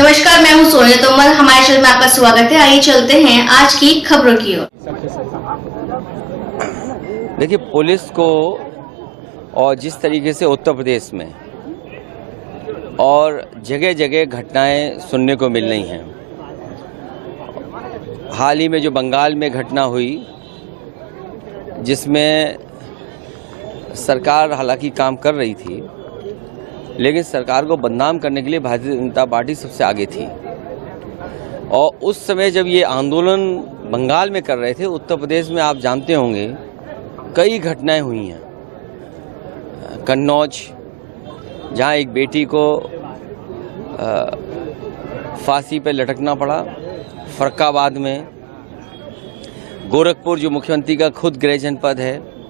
नमस्कार, मैं हूं सोनिया तोमर। हमारे चैनल में आपका स्वागत है। आइए चलते हैं आज की खबरों की ओर। देखिए, पुलिस को और जिस तरीके से उत्तर प्रदेश में और जगह जगह घटनाएं सुनने को मिल रही हैं। हाल ही में जो बंगाल में घटना हुई, जिसमें सरकार हालांकि काम कर रही थी, लेकिन सरकार को बदनाम करने के लिए भारतीय जनता पार्टी सबसे आगे थी। और उस समय जब ये आंदोलन बंगाल में कर रहे थे, उत्तर प्रदेश में आप जानते होंगे कई घटनाएं हुई हैं। कन्नौज, जहां एक बेटी को फांसी पर लटकना पड़ा, फर्रुखाबाद में, गोरखपुर जो मुख्यमंत्री का खुद गृह जनपद है।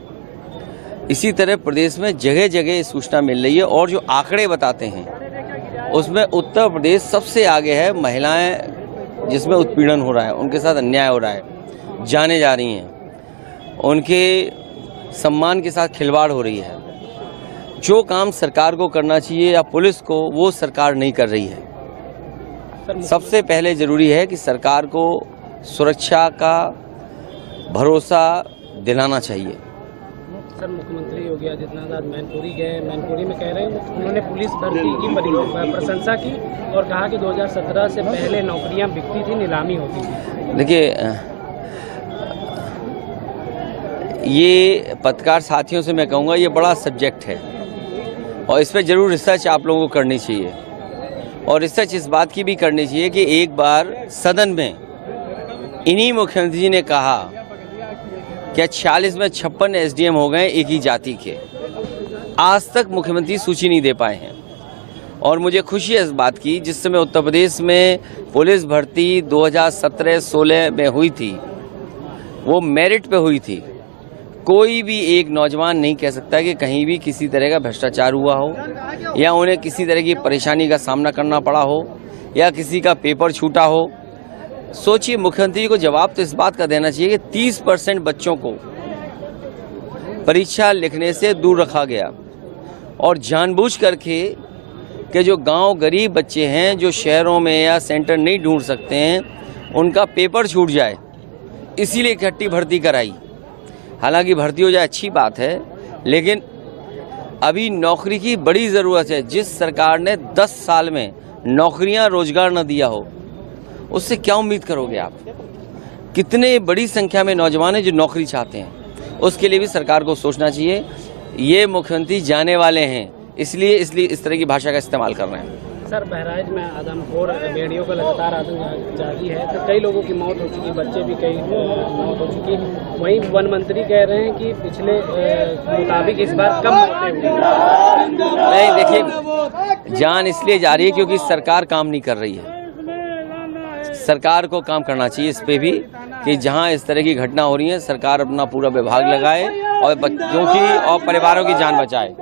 इसी तरह प्रदेश में जगह जगह सूचना मिल रही है और जो आंकड़े बताते हैं उसमें उत्तर प्रदेश सबसे आगे है। महिलाएं जिसमें उत्पीड़न हो रहा है, उनके साथ अन्याय हो रहा है, जाने जा रही हैं, उनके सम्मान के साथ खिलवाड़ हो रही है। जो काम सरकार को करना चाहिए या पुलिस को, वो सरकार नहीं कर रही है। सबसे पहले ज़रूरी है कि सरकार को सुरक्षा का भरोसा दिलाना चाहिए। सर, मुख्यमंत्री योगी आदित्यनाथ मैनपुरी गए। मैनपुरी में कह रहे हैं उन्होंने पुलिस भर्ती की प्रशंसा की और कहा कि 2017 से पहले नौकरियां बिकती थी, नीलामी होती थी। देखिए, ये पत्रकार साथियों से मैं कहूँगा, ये बड़ा सब्जेक्ट है और इस पर ज़रूर रिसर्च आप लोगों को करनी चाहिए। और रिसर्च इस बात की भी करनी चाहिए कि एक बार सदन में इन्हीं मुख्यमंत्री जी ने कहा क्या 46 में 56 एसडीएम हो गए एक ही जाति के। आज तक मुख्यमंत्री सूची नहीं दे पाए हैं और मुझे खुशी है इस बात की। जिस समय उत्तर प्रदेश में पुलिस भर्ती 2017-16 में हुई थी, वो मेरिट पे हुई थी। कोई भी एक नौजवान नहीं कह सकता कि कहीं भी किसी तरह का भ्रष्टाचार हुआ हो या उन्हें किसी तरह की परेशानी का सामना करना पड़ा हो या किसी का पेपर छूटा हो। सोचिए, मुख्यमंत्री को जवाब तो इस बात का देना चाहिए कि 30% बच्चों को परीक्षा लिखने से दूर रखा गया और जानबूझ करके कि जो गांव गरीब बच्चे हैं, जो शहरों में या सेंटर नहीं ढूंढ सकते हैं, उनका पेपर छूट जाए, इसीलिए इकट्ठी भर्ती कराई। हालांकि भर्ती हो जाए अच्छी बात है, लेकिन अभी नौकरी की बड़ी ज़रूरत है। जिस सरकार ने 10 साल में नौकरियां, रोजगार न दिया हो, उससे क्या उम्मीद करोगे आप? कितने बड़ी संख्या में नौजवान हैं जो नौकरी चाहते हैं। उसके लिए भी सरकार को सोचना चाहिए। ये मुख्यमंत्री जाने वाले हैं, इसलिए इस तरह की भाषा का इस्तेमाल कर रहे हैं। सर, बहराइच में आदमखोर भेड़ियों का लगातार आतंक जारी है, तो कई लोगों की मौत हो चुकी, बच्चे भी कई मौत हो चुकी। वहीं वन मंत्री कह रहे हैं कि पिछले मुताबिक इस बार कम मौतें हुई। नहीं, देखिए, जान इसलिए जा रही है क्योंकि सरकार काम नहीं कर रही है। सरकार को काम करना चाहिए इस पे भी कि जहां इस तरह की घटना हो रही है, सरकार अपना पूरा विभाग लगाए और बच्चों की और परिवारों की जान बचाए।